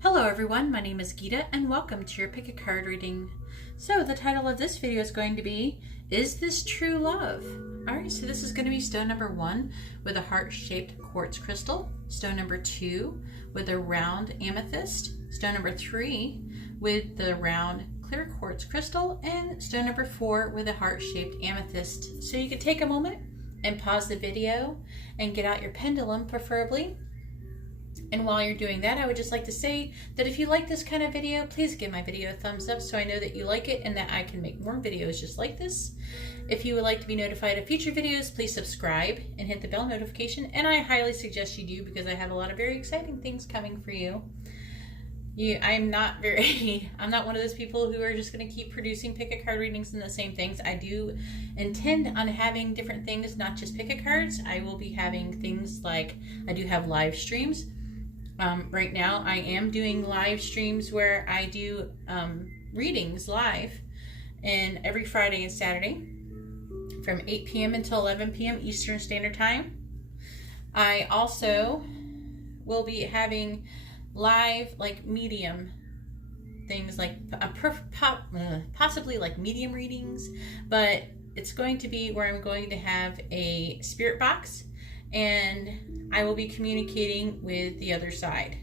Hello everyone, my name is Geeta and welcome to your pick a card reading. So the title of this video is going to be, Is This True Love? Alright, so this is going to be stone number 1 with a heart-shaped quartz crystal, stone number 2 with a round amethyst, stone number 3 with the round clear quartz crystal, and stone number 4 with a heart-shaped amethyst. So you could take a moment and pause the video and get out your pendulum preferably. And while you're doing that, I would just like to say that if you like this kind of video, please give my video a thumbs up so I know that you like it and that I can make more videos just like this. If you would like to be notified of future videos, please subscribe and hit the bell notification. And I highly suggest you do because I have a lot of very exciting things coming for you. I'm not one of those people who are just going to keep producing pick-a-card readings and the same things. I do intend on having different things, not just pick-a-cards. I will be having things like, I do have live streams. Right now I am doing live streams where I do readings live, and every Friday and Saturday from 8 p.m. until 11 p.m. Eastern Standard Time. I also will be having live like medium things, like possibly like medium readings, but it's going to be where I'm going to have a spirit box and I will be communicating with the other side,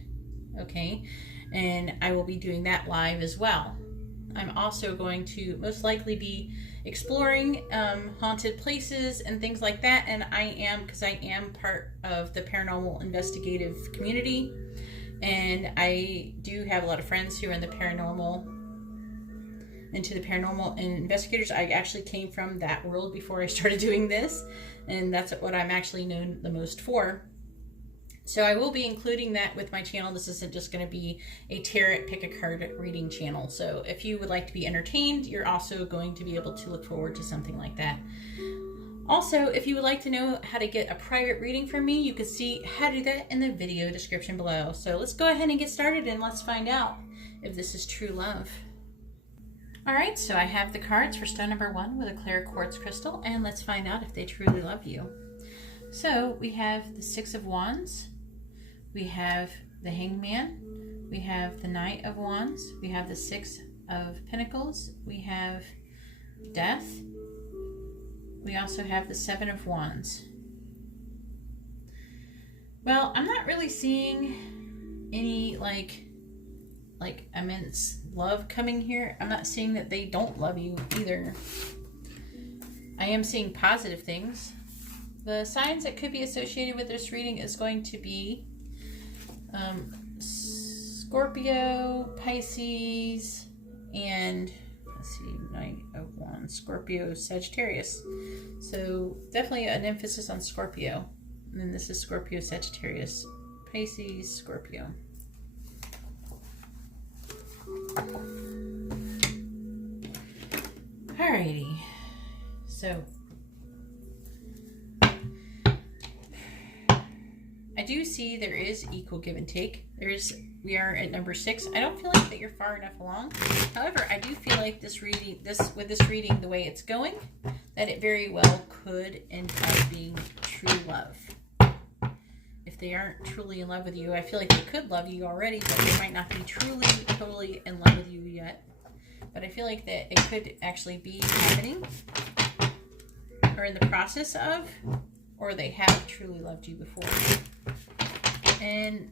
okay? And I will be doing that live as well. I'm also going to most likely be exploring haunted places and things like that, and because I am part of the paranormal investigative community, and I do have a lot of friends who are into the paranormal and investigators. I actually came from that world before I started doing this, and that's what I'm actually known the most for. So I will be including that with my channel. This isn't just going to be a tarot pick-a-card reading channel. So if you would like to be entertained, you're also going to be able to look forward to something like that. Also, if you would like to know how to get a private reading from me, you can see how to do that in the video description below. So let's go ahead and get started and let's find out if this is true love. Alright, so I have the cards for stone number 1 with a clear quartz crystal, and let's find out if they truly love you. So we have the 6 of Wands, we have the Hangman, we have the Knight of Wands, we have the 6 of Pentacles, we have Death, we also have the 7 of Wands. Well, I'm not really seeing any like immense love coming here. I'm not seeing that they don't love you either. I am seeing positive things. The signs that could be associated with this reading is going to be Scorpio, Pisces, and let's see, Knight of Wands, Scorpio, Sagittarius. So definitely an emphasis on Scorpio. And then this is Scorpio, Sagittarius, Pisces, Scorpio. Alrighty, so I do see there is equal give and take. We are at number 6. I don't feel like that you're far enough along. However, I do feel like this reading, the way it's going, that it very well could end up being true love. If they aren't truly in love with you, I feel like they could love you already, but they might not be truly, totally in love with you yet. But I feel like that it could actually be happening, or in the process of, or they have truly loved you before. And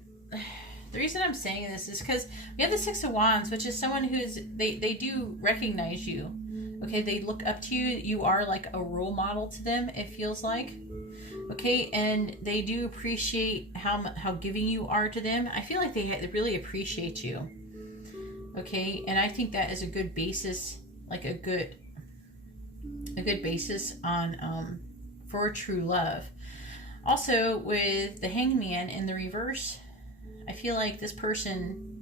the reason I'm saying this is because we have the 6 of Wands, which is someone who's, they do recognize you. Okay, they look up to you. You are like a role model to them, it feels like. Okay, and they do appreciate how giving you are to them. I feel like they really appreciate you. Okay, and I think that is a good basis, like a good basis on for true love. Also, with the Hangman in the reverse, I feel like this person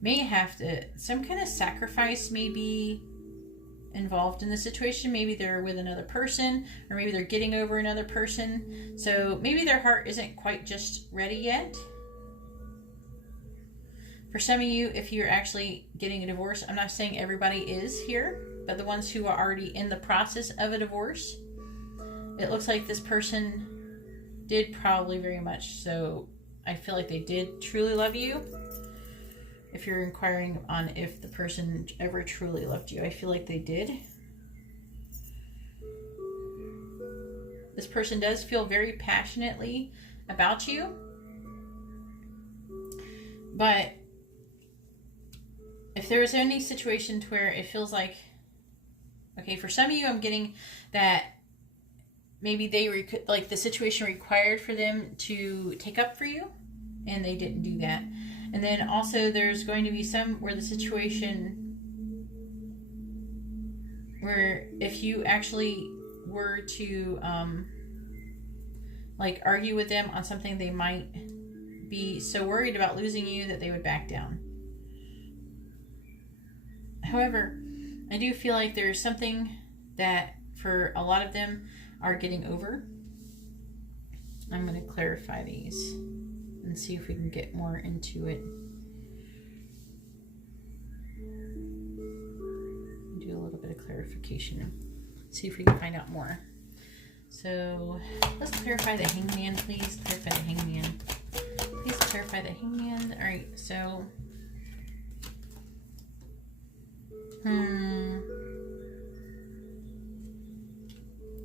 may have to, some kind of sacrifice may be involved in the situation. Maybe they're with another person, or maybe they're getting over another person. So maybe their heart isn't quite just ready yet. For some of you, if you're actually getting a divorce, I'm not saying everybody is here, but the ones who are already in the process of a divorce, it looks like this person did probably very much so I feel like they did truly love you. If you're inquiring on if the person ever truly loved you, I feel like they did. This person does feel very passionately about you. But if there was any situation to where it feels like, okay, for some of you, I'm getting that maybe the situation required for them to take up for you, and they didn't do that. And then also there's going to be some where the situation where if you actually were to like argue with them on something, they might be so worried about losing you that they would back down. However, I do feel like there's something that for a lot of them are getting over. I'm going to clarify these and see if we can get more into it. Do a little bit of clarification. See if we can find out more. So let's clarify the Hangman, please. Clarify the Hangman. Please clarify the Hangman. All right, so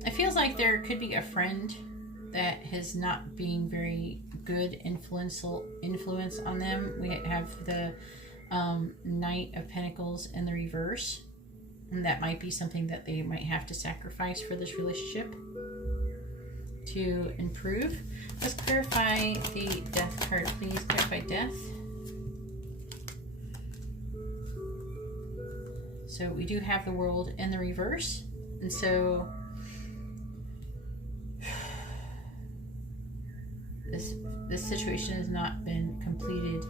it feels like there could be a friend that is not being very good influence on them. We have the Knight of Pentacles in the reverse, and that might be something that they might have to sacrifice for this relationship to improve. Let's clarify the Death card, please. Clarify Death. So we do have the World in the reverse, and so this situation has not been completed.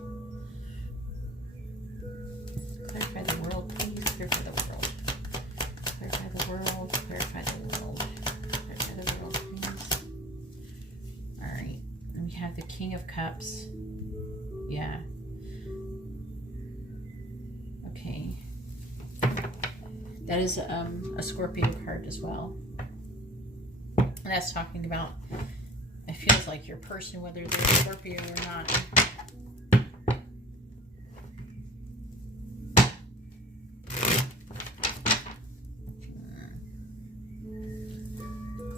Clarify the World, please. Clarify the World. Clarify the World. Clarify the World. Clarify the World, please. All right. And we have the King of Cups. Yeah. Okay. That is a Scorpio card as well. And that's talking about, it feels like your person, whether they're Scorpio or not.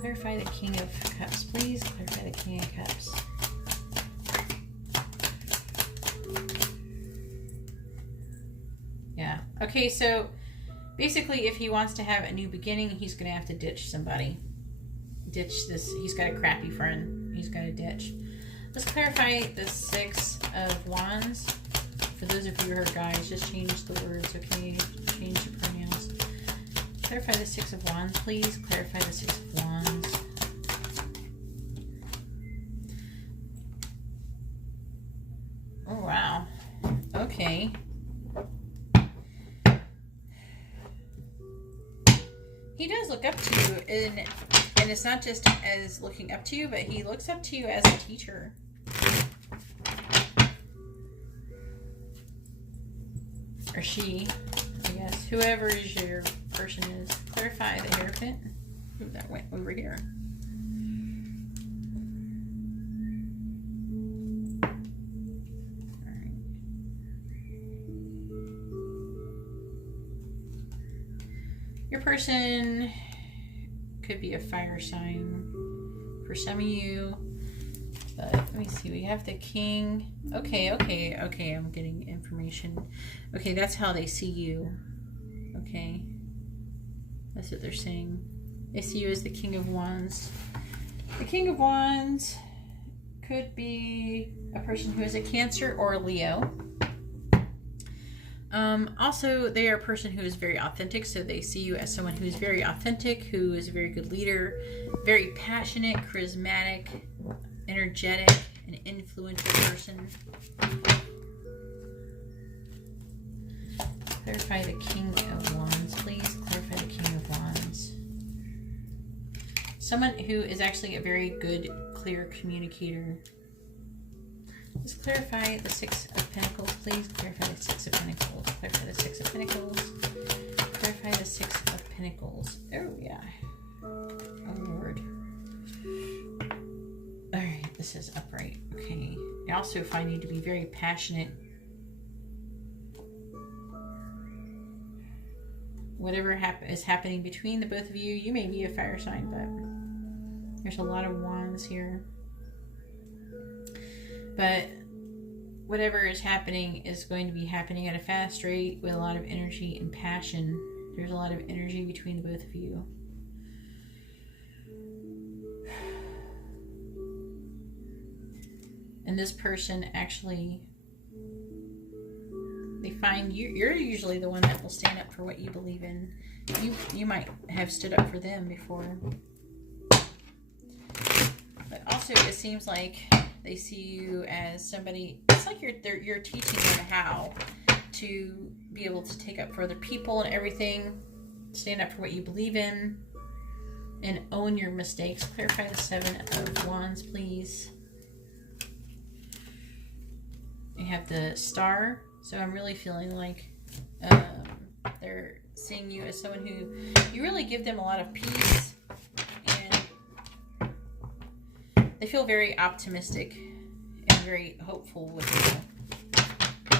Clarify the King of Cups, please. Clarify the King of Cups. Yeah. Okay, so basically, if he wants to have a new beginning, he's going to have to ditch somebody. Ditch this. He's got a crappy friend. He's got to ditch. Let's clarify the Six of Wands. For those of you who are guys, just change the words, okay? Change the pronouns. Clarify the Six of Wands, please. Clarify the Six of Wands. Oh, wow. Okay. He does look up to you, and it's not just as looking up to you, but he looks up to you as a teacher. Or she, I guess. Whoever is your person is. Clarify the Hierophant. Ooh, that went over here. Alright. Your person could be a fire sign for some of you. But let me see. We have the King. Okay. I'm getting information. Okay, that's how they see you. Okay. That's what they're saying. They see you as the King of Wands. The King of Wands could be a person who is a Cancer or a Leo. Also, they are a person who is very authentic, so they see you as someone who is very authentic, who is a very good leader, very passionate, charismatic, energetic, an influential person. Clarify the King of Wands, please. Clarify the King of Wands. Someone who is actually a very good, clear communicator. Let's clarify the Six of Pentacles, please. Clarify the Six of Pentacles. Clarify the Six of Pentacles. Clarify the Six of Pentacles. Oh, yeah. Oh, Lord. Alright, this is upright. Okay. I also find you to be very passionate. Whatever is happening between the both of you, you may be a fire sign, but there's a lot of wands here. But whatever is happening is going to be happening at a fast rate with a lot of energy and passion. There's a lot of energy between the both of you. And this person actually, they find you're usually the one that will stand up for what you believe in. You might have stood up for them before. But also it seems like they see you as somebody, it's like you're teaching them how to be able to take up for other people and everything, stand up for what you believe in, and own your mistakes. Clarify the Seven of Wands, please. You have the Star, so I'm really feeling like they're seeing you as someone who, you really give them a lot of peace, and they feel very optimistic and very hopeful with you.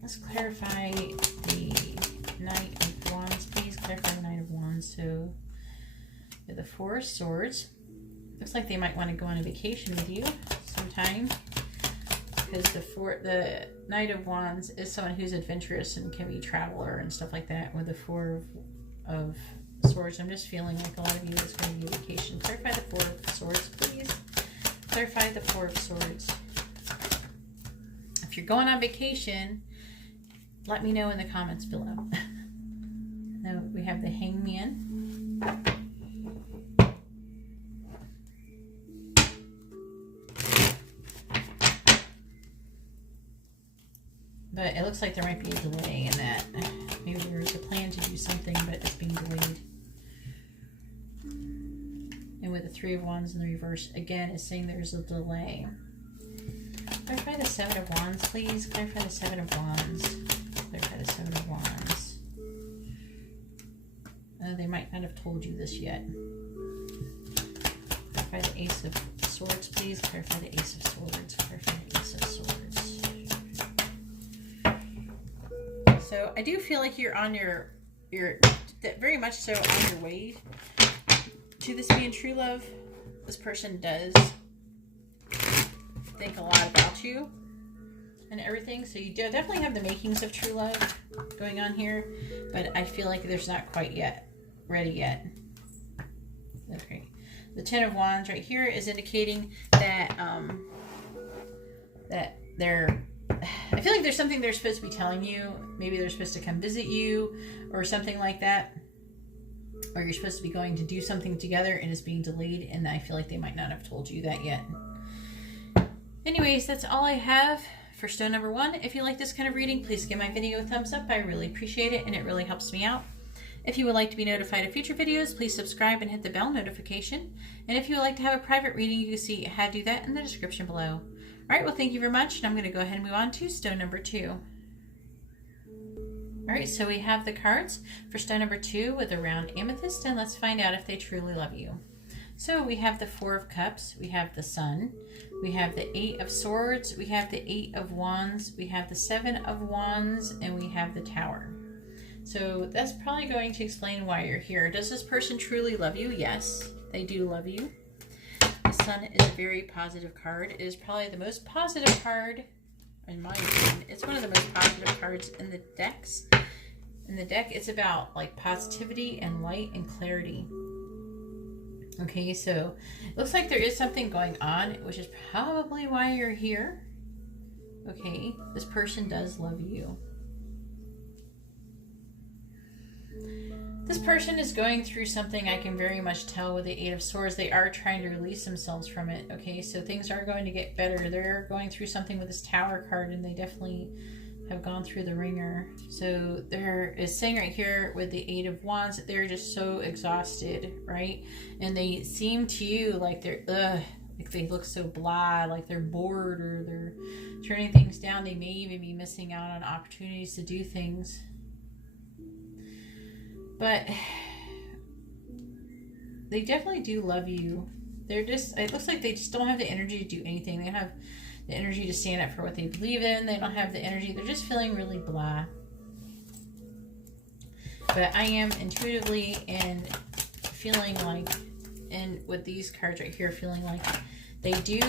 Let's clarify the Knight of Wands, please. Clarify the Knight of Wands. So, with the Four of Swords, looks like they might want to go on a vacation with you sometime. Because the Knight of Wands is someone who's adventurous and can be a traveler and stuff like that. With the Four of Swords, I'm just feeling like a lot of you is going to be a vacation. Clarify the Four of Swords, please. Clarify the Four of Swords. If you're going on vacation, let me know in the comments below. Now we have the Hangman. But it looks like there might be a delay in that. Maybe there's a plan to do something, but it's being delayed. And with the Three of Wands in the reverse, again, it's saying there's a delay. Clarify the Seven of Wands, please. Clarify the Seven of Wands. Clarify the Seven of Wands. They might not have told you this yet. Clarify the Ace of Swords, please. Clarify the Ace of Swords. Clarify the Ace of Swords. So I do feel like you're on your very much so on your way to this being true love. This person does think a lot about you and everything. So you do definitely have the makings of true love going on here, but I feel like there's not quite yet ready yet. Okay. The Ten of Wands right here is indicating that that they're, I feel like there's something they're supposed to be telling you. Maybe they're supposed to come visit you or something like that. Or you're supposed to be going to do something together and it's being delayed, and I feel like they might not have told you that yet. Anyways, that's all I have for stone number 1. If you like this kind of reading, please give my video a thumbs up. I really appreciate it, and it really helps me out. If you would like to be notified of future videos, please subscribe and hit the bell notification. And if you would like to have a private reading, you can see how to do that in the description below. Alright, well, thank you very much, and I'm going to go ahead and move on to stone number 2. Alright, so we have the cards for stone number 2 with a round amethyst, and let's find out if they truly love you. So we have the Four of Cups, we have the Sun, we have the Eight of Swords, we have the Eight of Wands, we have the Seven of Wands, and we have the Tower. So that's probably going to explain why you're here. Does this person truly love you? Yes, they do love you. The Sun is a very positive card. It is probably the most positive card, in my opinion. It's one of the most positive cards in the decks. In the deck, it's about like positivity and light and clarity. Okay, so it looks like there is something going on, which is probably why you're here. Okay, this person does love you. This person is going through something, I can very much tell with the Eight of Swords. They are trying to release themselves from it. Okay, so things are going to get better. They're going through something with this Tower card, and they definitely have gone through the ringer. So there is saying right here with the Eight of Wands that they're just so exhausted, right? And they seem to you like they're, like they look so blah, like they're bored, or they're turning things down. They may even be missing out on opportunities to do things. But they definitely do love you. They're just, it looks like they just don't have the energy to do anything. They don't have the energy to stand up for what they believe in. They don't have the energy. They're just feeling really blah. But I am intuitively and feeling like, and with these cards right here, feeling like they do.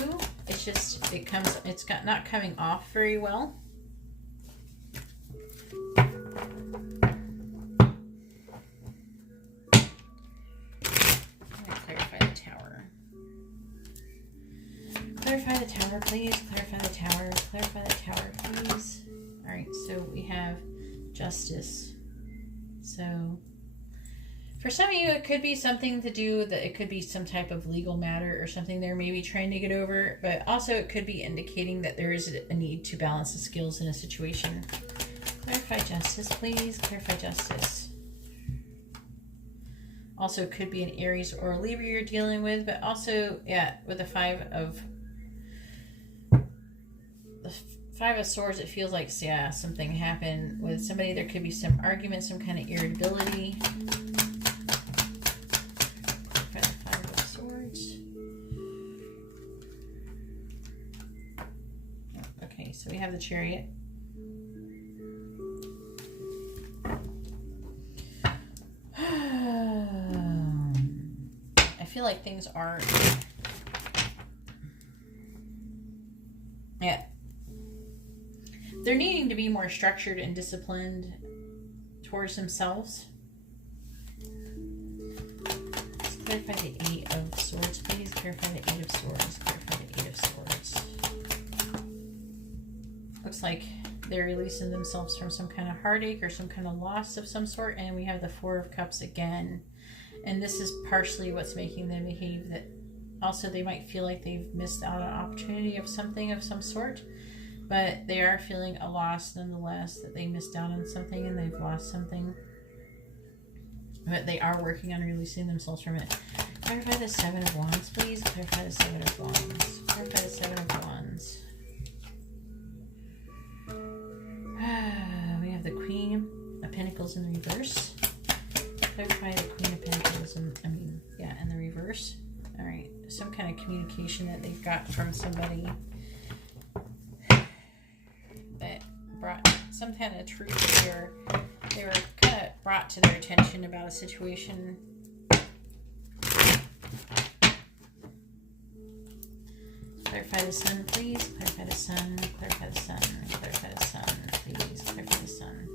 It's just, it's not coming off very well. Clarify the tower, please. Clarify the tower. Clarify the tower, please. All right, so we have justice. So for some of you, it could be something to do that it could be some type of legal matter or something they're maybe trying to get over, but also it could be indicating that there is a need to balance the skills in a situation. Clarify justice, please. Clarify justice. Also, it could be an Aries or a Libra you're dealing with, but also, yeah, with the Five of Swords, it feels like, yeah, something happened with somebody. There could be some argument, some kind of irritability. For the Five of Swords. Okay, so we have the Chariot. I feel like things are, yeah, they're needing to be more structured and disciplined towards themselves. Let's clarify the Eight of Swords, please. Clarify the Eight of Swords. Clarify the Eight of Swords. Looks like they're releasing themselves from some kind of heartache or some kind of loss of some sort. And we have the Four of Cups again. And this is partially what's making them behave that. Also, they might feel like they've missed out on an opportunity of something of some sort. But they are feeling a loss nonetheless, that they missed out on something and they've lost something. But they are working on releasing themselves from it. Clarify the Seven of Wands, please. Clarify the Seven of Wands. Clarify the Seven of Wands. We have the Queen of Pentacles in reverse. Clarify the Queen of Pentacles in the reverse. All right, some kind of communication that they've got from somebody that brought some kind of truth here. They were kind of brought to their attention about a situation. Clarify the Sun, please. Clarify the Sun. Clarify the Sun. Clarify the Sun, please. Clarify the Sun.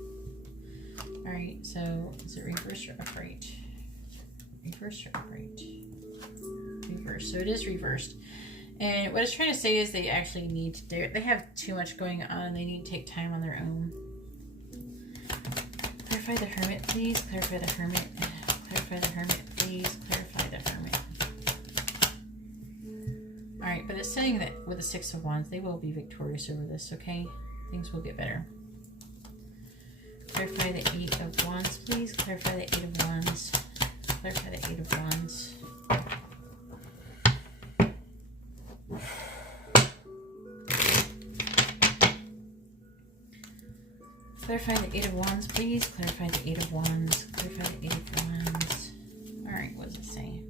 All right, so is it reversed or upright? Reversed or upright? Reversed. So it is reversed. And what it's trying to say is they actually need to, they have too much going on. They need to take time on their own. Clarify the Hermit, please. Clarify the Hermit. Clarify the Hermit, please. Clarify the Hermit. All right, but it's saying that with the Six of Wands, they will be victorious over this, okay? Things will get better. Clarify the Eight of Wands, please. Clarify the Eight of Wands. Clarify the Eight of Wands. Clarify the Eight of Wands, please. Clarify the Eight of Wands. Clarify the Eight of Wands. All right, what does it say?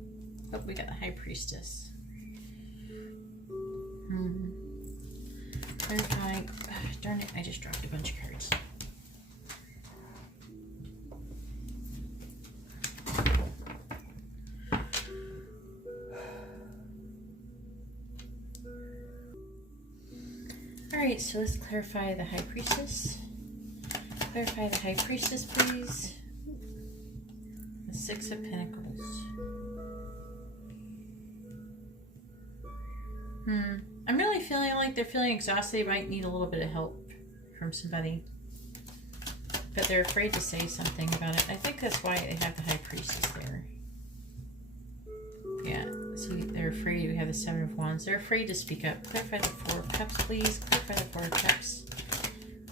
Oh, we got the High Priestess. Clarify. Darn it, I just dropped a bunch of cards. Alright, so let's clarify the High Priestess. Clarify the High Priestess, please. The Six of Pentacles. I'm really feeling like they're feeling exhausted. They might need a little bit of help from somebody. But they're afraid to say something about it. I think that's why they have the High Priestess there. Yeah, see, they're afraid. We have the Seven of Wands. They're afraid to speak up. Clarify the Four of Cups, please. Clarify the Four of Cups.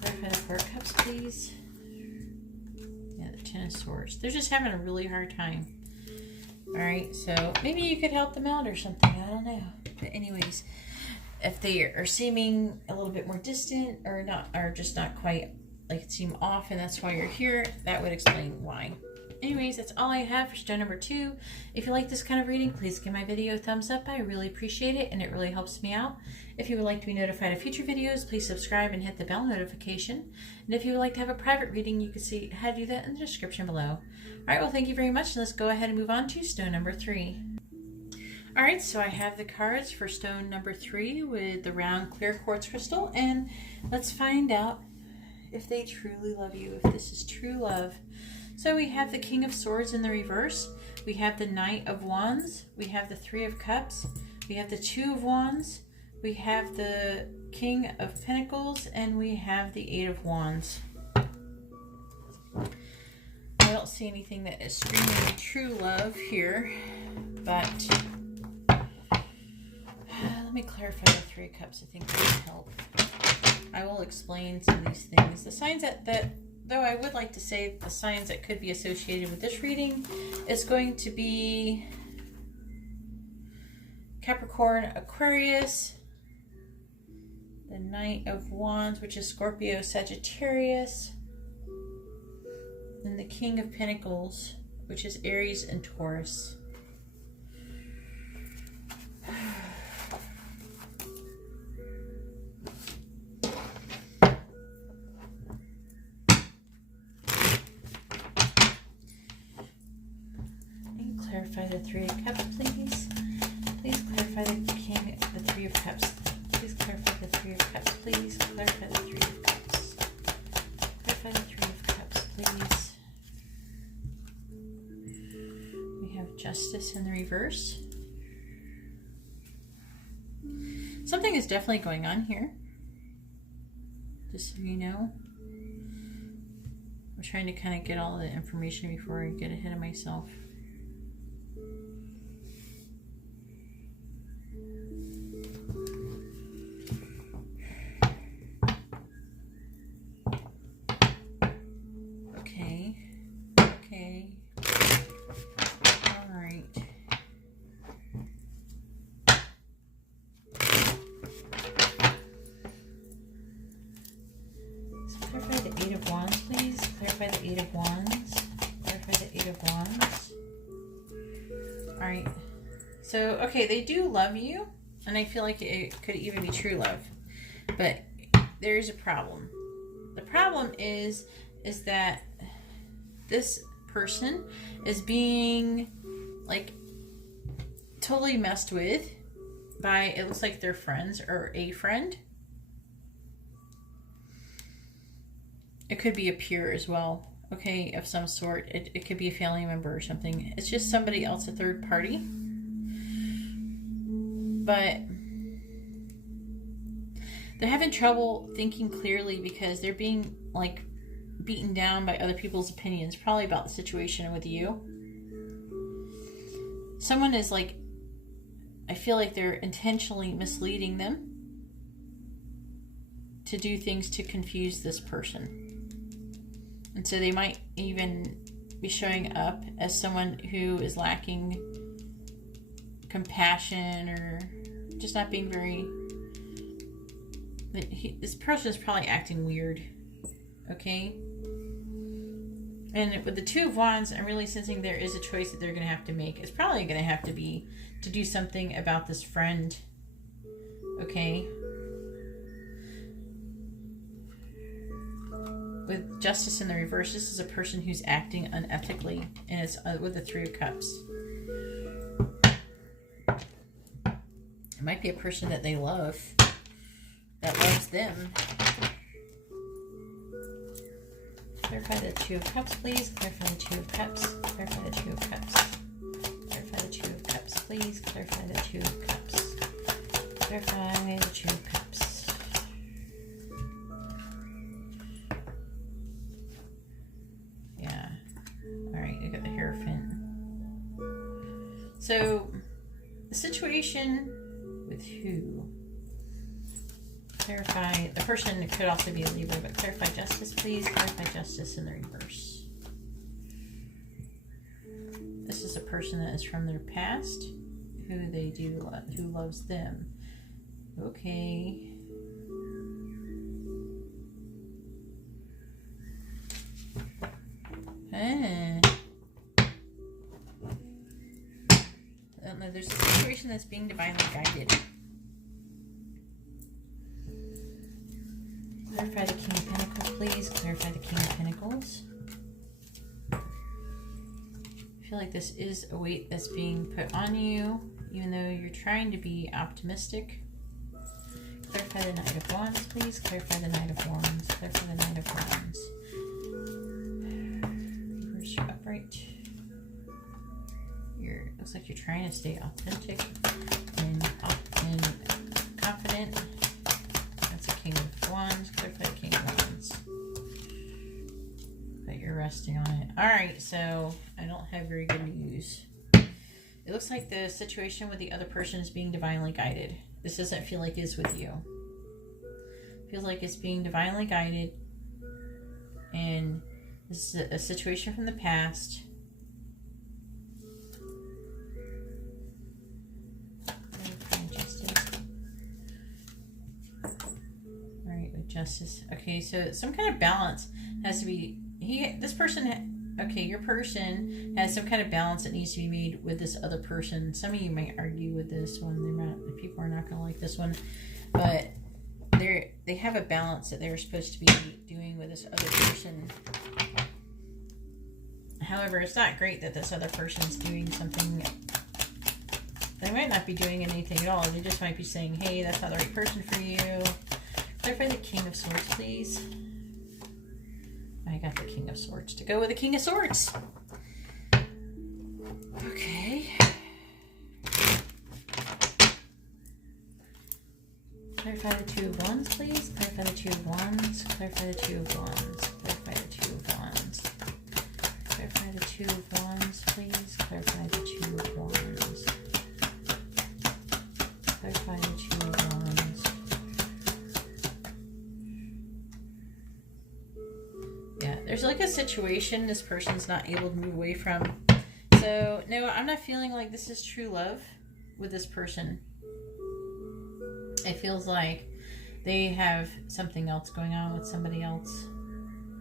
Clarify the Four of Cups, please. Yeah, the Ten of Swords. They're just having a really hard time. Alright, so maybe you could help them out or something. I don't know. But anyways, if they are seeming a little bit more distant or not, or just not quite like seem off, and that's why you're here, that would explain why. Anyways, that's all I have for stone number 2. If you like this kind of reading, please give my video a thumbs up. I really appreciate it, and it really helps me out. If you would like to be notified of future videos, please subscribe and hit the bell notification. And if you would like to have a private reading, you can see how to do that in the description below. Alright, well, thank you very much, and let's go ahead and move on to stone number 3. Alright, so I have the cards for stone number 3 with the round clear quartz crystal, and let's find out if they truly love you, if this is true love. So we have the King of Swords in the reverse, we have the Knight of Wands, we have the Three of Cups, we have the Two of Wands, we have the King of Pentacles, and we have the Eight of Wands. I don't see anything that is screaming true love here, but let me clarify the Three of Cups. I think that would help. I will explain some of these things. The signs that though I would like to say the signs that could be associated with this reading is going to be Capricorn, Aquarius, the Knight of Wands, which is Scorpio, Sagittarius, and the King of Pentacles, which is Aries and Taurus. Clarify the Three of Cups, please. Please clarify the King, the Three of Cups. Please clarify the Three of Cups, please. Clarify the Three of Cups. Clarify the Three of Cups, please. We have Justice in the reverse. Something is definitely going on here, just so you know. I'm trying to kind of get all the information before I get ahead of myself. Okay. All right. So clarify the Eight of Wands, please. Clarify the Eight of Wands. Clarify the Eight of Wands. All right. So, okay, they do love you, and I feel like it could even be true love, but there's a problem. The problem is that this person is being like totally messed with by, it looks like their friends or a friend. It could be a peer as well, okay, of some sort. It could be a family member or something. It's just somebody else, a third party. But they're having trouble thinking clearly because they're being like beaten down by other people's opinions, probably about the situation with you. Someone is like, I feel like they're intentionally misleading them to do things to confuse this person. And so they might even be showing up as someone who is lacking compassion or just not being very... This person is probably acting weird. Okay? And with the Two of Wands, I'm really sensing there is a choice that they're going to have to make. It's probably going to have to be to do something about this friend. Okay? With Justice in the reverse, this is a person who's acting unethically, and it's with the Three of Cups. It might be a person that they love, that loves them. Clarify the Two of Cups, please. Clarify the Two of Cups. Clarify the Two of Cups. Clarify the Two of Cups, please. Clarify the Two of Cups. Clarify the Two of Cups. Yeah. Alright, I got the Hierophant. So, the situation with who? Clarify, the person could also be a Libra, but clarify Justice, please. Clarify Justice in the reverse. This is a person that is from their past, who they do love, who loves them. Okay. situation that's being divinely guided. Clarify the King of Pentacles, please. Clarify the King of Pentacles. I feel like this is a weight that's being put on you, even though you're trying to be optimistic. Clarify the Knight of Wands, please. Clarify the Knight of Wands. Clarify the Knight of Wands. Reverse upright. Looks like you're trying to stay authentic and confident. That's a King of Wands. Clarify the King of Wands. But you're resting on it. Alright, so I don't have very good news. It looks like the situation with the other person is being divinely guided. This doesn't feel like it's with you. It feels like it's being divinely guided. And this is a situation from the past. Alright, with justice. Okay, so some kind of balance has to be... This person... Okay, your person has some kind of balance that needs to be made with this other person. Some of you might argue with this one. People are not going to like this one. But they have a balance that they're supposed to be doing with this other person. However, it's not great that this other person's doing something. They might not be doing anything at all. They just might be saying, hey, that's not the right person for you. Clarify the King of Swords, please. I got the King of Swords to go with the King of Swords. Okay. Clarify the Two of Wands, please. Clarify the Two of Wands. Clarify the Two of Wands. Clarify the Two of Wands. Clarify the Two of Wands, please. Clarify the Two of Wands. Clarify the Two of Wands. Yeah, there's like a situation this person's not able to move away from. So, no, I'm not feeling like this is true love with this person. It feels like they have something else going on with somebody else.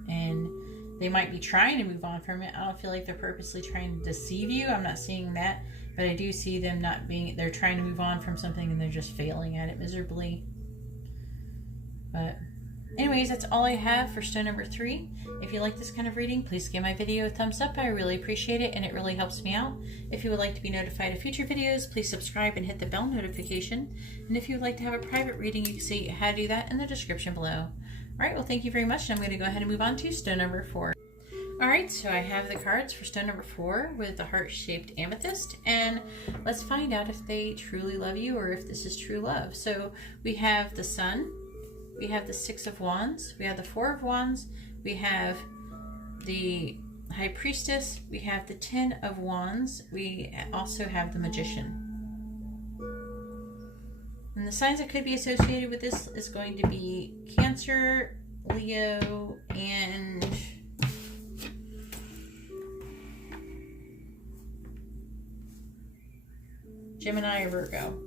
And they might be trying to move on from it. I don't feel like they're purposely trying to deceive you. I'm not seeing that. But I do see them not being... They're trying to move on from something and they're just failing at it miserably. But anyways, that's all I have for stone number 3. If you like this kind of reading, please give my video a thumbs up. I really appreciate it and it really helps me out. If you would like to be notified of future videos, please subscribe and hit the bell notification. And if you would like to have a private reading, you can see how to do that in the description below. Alright, well thank you very much. And I'm going to go ahead and move on to stone number 4. Alright, so I have the cards for stone number 4 with the heart-shaped amethyst. And let's find out if they truly love you or if this is true love. So we have the Sun. We have the 6 of Wands. We have the 4 of Wands. We have the High Priestess. We have the 10 of Wands. We also have the Magician. And the signs that could be associated with this is going to be Cancer, Leo, and Gemini or Virgo.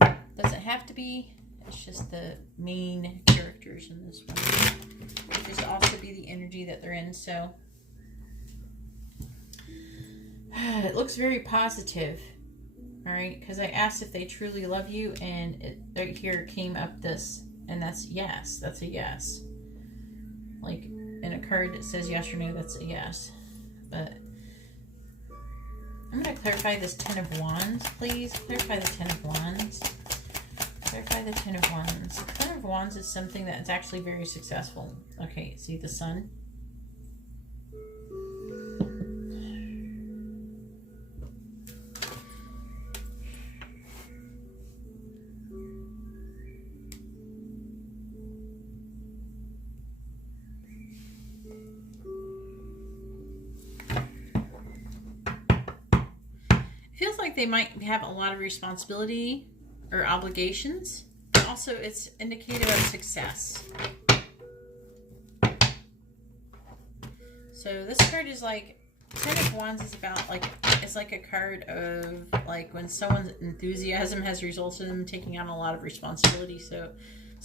Doesn't have to be. It's just the main characters in this one. It could just also be the energy that they're in. So it looks very positive. All right, because I asked if they truly love you, and it right here came up this, and that's yes. That's a yes. Like in a card that says yes or no, that's a yes. But I'm going to clarify this 10 of Wands, please. Clarify the 10 of Wands. Clarify the 10 of Wands. The 10 of Wands is something that's actually very successful. Okay, see the Sun? Feels like they might have a lot of responsibility or obligations, but also it's indicative of success. So this card is like, 10 of Wands is about like, it's like a card of like when someone's enthusiasm has resulted in them taking on a lot of responsibility. So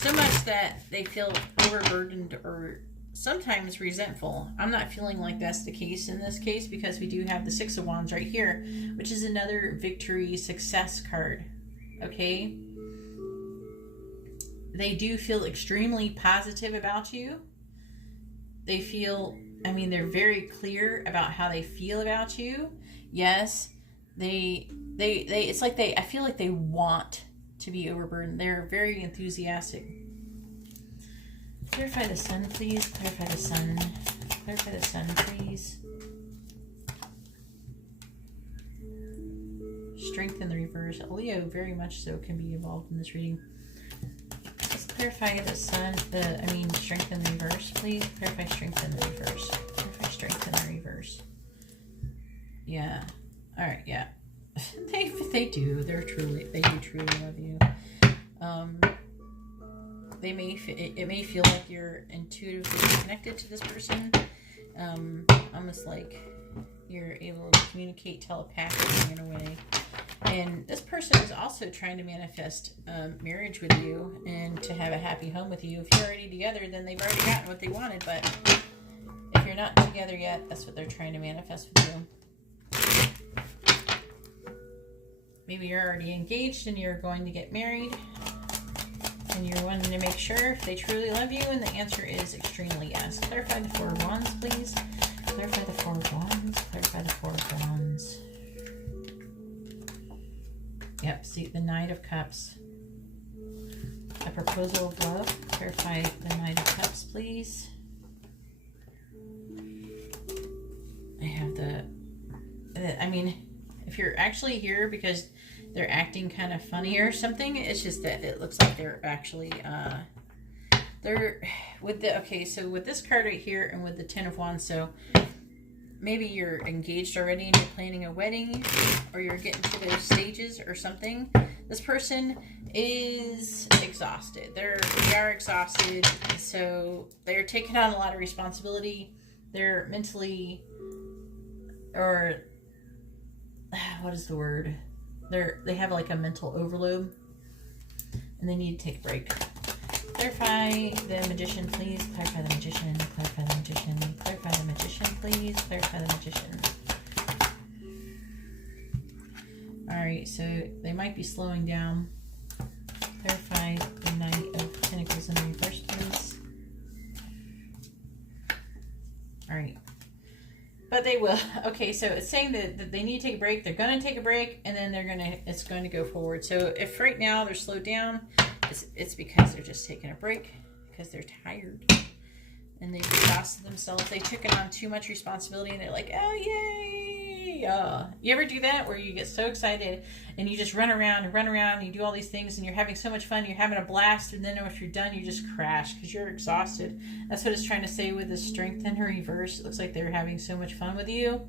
much that they feel overburdened or sometimes resentful. I'm not feeling like that's the case in this case because we do have the Six of Wands right here, which is another victory success card. Okay? They do feel extremely positive about you. They feel, I mean, they're very clear about how they feel about you. Yes, it's like I feel like they want to be overburdened. They're very enthusiastic. Clarify the sun, please. Clarify the sun. Clarify the sun, please. Strength in the reverse. Leo very much so can be involved in this reading. Let's clarify the sun, strength in the reverse, please. Clarify strength in the reverse. Clarify strength in the reverse. Yeah. All right, yeah. They do. They do truly love you. It may feel like you're intuitively connected to this person, almost like you're able to communicate telepathically in a way. And this person is also trying to manifest marriage with you and to have a happy home with you. If you're already together, then they've already gotten what they wanted. But if you're not together yet, that's what they're trying to manifest with you. Maybe you're already engaged and you're going to get married. And you're wanting to make sure if they truly love you, and the answer is extremely yes. Clarify the Four of Wands, please. Clarify the Four of Wands. Clarify the Four of Wands. Yep, see the Knight of Cups. A proposal of love. Clarify the Knight of Cups, please. I have if you're actually here because they're acting kind of funny or something, it's just that it looks like they're actually so with this card right here and with the Ten of Wands, so maybe you're engaged already and you're planning a wedding, or you're getting to those stages or something. This person is exhausted. They are exhausted, so they're taking on a lot of responsibility. They're mentally, or what is the word? They have like a mental overload, and they need to take a break. Clarify the Magician, please. Clarify the Magician. Clarify the Magician. Clarify the Magician, please. Clarify the Magician. Alright, so they might be slowing down. Clarify the Knight of Pentacles in reverse, please. Alright. But they will. Okay, so it's saying that they need to take a break. They're going to take a break, and then it's going to go forward. So if right now they're slowed down, it's because they're just taking a break, because they're tired. And they've exhausted themselves. They took on too much responsibility, and they're like, oh, yay! You ever do that, where you get so excited, and you just run around, and you do all these things, and you're having so much fun, you're having a blast, and then if you're done, you just crash, because you're exhausted. That's what it's trying to say with the Strength in reverse. It looks like they're having so much fun with you,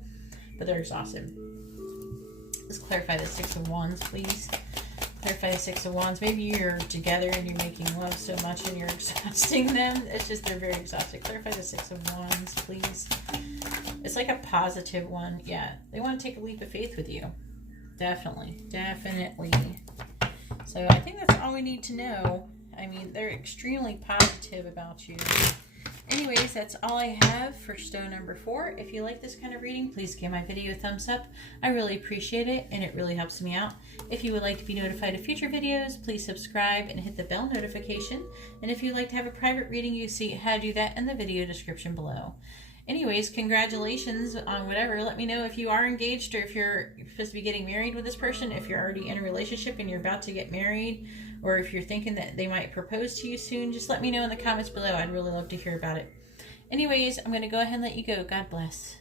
but they're exhausted. Let's clarify the Six of Wands, please. Clarify the Six of Wands. Maybe you're together and you're making love so much and you're exhausting them. It's just they're very exhausted. Clarify the Six of Wands, please. It's like a positive one. Yeah, they want to take a leap of faith with you. Definitely. So I think that's all we need to know. I mean, they're extremely positive about you. Anyways, that's all I have for stone number 4. If you like this kind of reading, please give my video a thumbs up. I really appreciate it, and it really helps me out. If you would like to be notified of future videos, please subscribe and hit the bell notification. And if you'd like to have a private reading, you see how to do that in the video description below. Anyways, congratulations on whatever. Let me know if you are engaged or if you're supposed to be getting married with this person, if you're already in a relationship and you're about to get married, or if you're thinking that they might propose to you soon. Just let me know in the comments below. I'd really love to hear about it. Anyways, I'm going to go ahead and let you go. God bless.